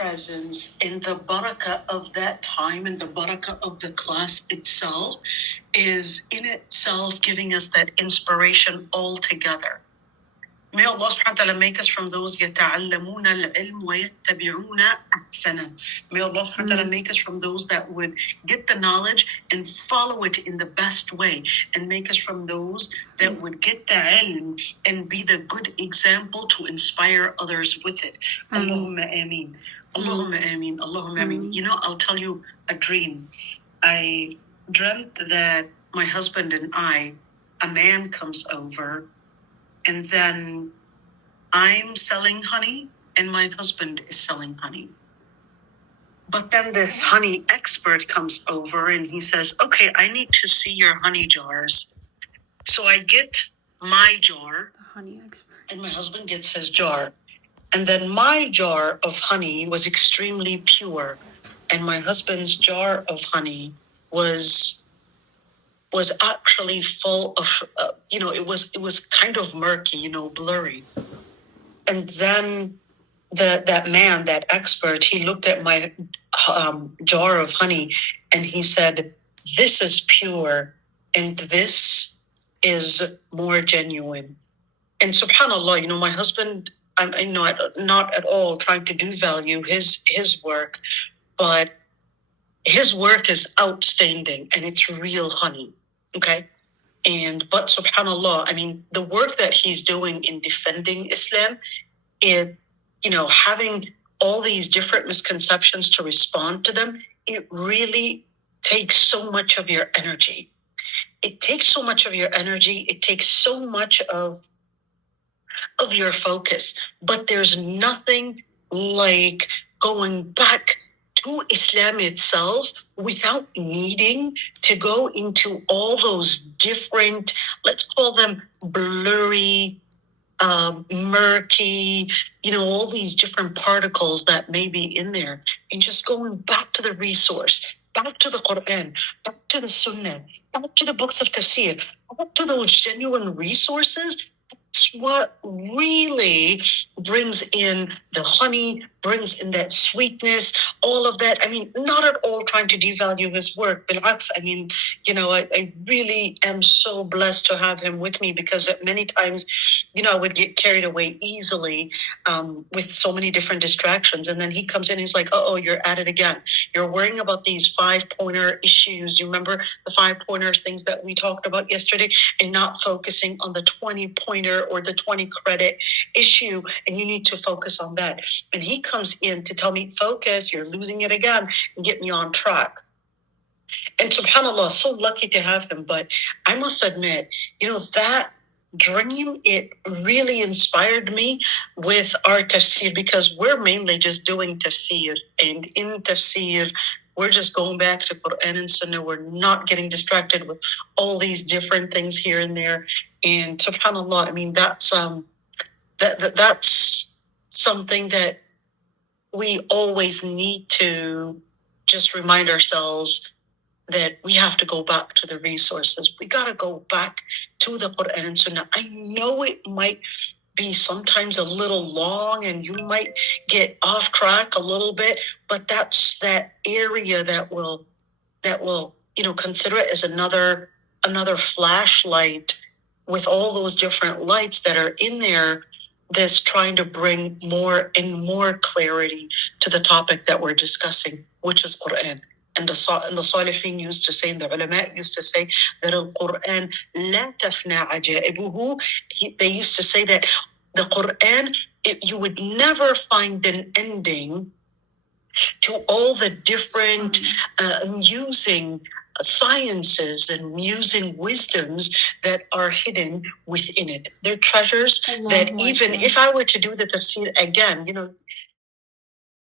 presence and the barakah of that time and the barakah of the class itself is in itself giving us that inspiration altogether. May Allah subhanahu wa ta'ala make us from those يَتَعَلَّمُونَ الْعِلْمَ وَيَتَّبِعُونَ أَحْسَنَهُ. May Allah subhanahu wa ta'ala make us from those that would get the knowledge and follow it in the best way, and make us from those that would get the ilm and be the good example to inspire others with it. Allahumma ameen. Allahumma ameen. Allahumma ameen. You know, I'll tell you a dream. I dreamt that my husband and a man comes over, and then I'm selling honey and my husband is selling honey. But then this honey expert comes over and he says, okay, I need to see your honey jars. So I get my jar, the honey expert, and my husband gets his jar. And then my jar of honey was extremely pure, and my husband's jar of honey was actually full of, it was kind of murky, blurry. And then that expert, he looked at my jar of honey and he said, this is pure and this is more genuine. And subhanAllah, my husband, I'm not at all trying to devalue his work, but his work is outstanding and it's real honey. Okay. But subhanAllah, the work that he's doing in defending Islam, having all these different misconceptions to respond to them, it really takes so much of your energy. It takes so much of your energy. It takes so much of your focus. But there's nothing like going back to Islam itself without needing to go into all those different, let's call them blurry, murky, all these different particles that may be in there, and just going back to the resource, back to the Quran, back to the Sunnah, back to the books of tafsir, back to those genuine resources. That's what really brings in the honey, brings in that sweetness, all of that. Not at all trying to devalue his work. Bil'aks, I really am so blessed to have him with me, because at many times, I would get carried away easily with so many different distractions. And then he comes in, he's like, oh, you're at it again. You're worrying about these 5-pointer issues. You remember the 5-pointer things that we talked about yesterday, and not focusing on the 20-pointer or the 20 credit issue, and you need to focus on that. And he comes in to tell me, focus, you're losing it again, and get me on track. And subhanAllah, so lucky to have him. But I must admit, that dream, it really inspired me with our tafsir, because we're mainly just doing tafsir. And in tafsir, we're just going back to Quran and Sunnah. We're not getting distracted with all these different things here and there. And subhanAllah, that's something that we always need to just remind ourselves, that we have to go back to the resources. We got to go back to the Quran and Sunnah. I know it might be sometimes a little long and you might get off track a little bit, but that's that area that will consider it as another flashlight with all those different lights that are in there, that's trying to bring more and more clarity to the topic that we're discussing, which is Quran. And the Salihin used to say, and the ulama used to say, that Al-Quran la tafna ajaibuhu. They used to say that the Quran, you would never find an ending to all the different musing sciences and musing wisdoms that are hidden within it. They're treasures that even if I were to do the tafsir again,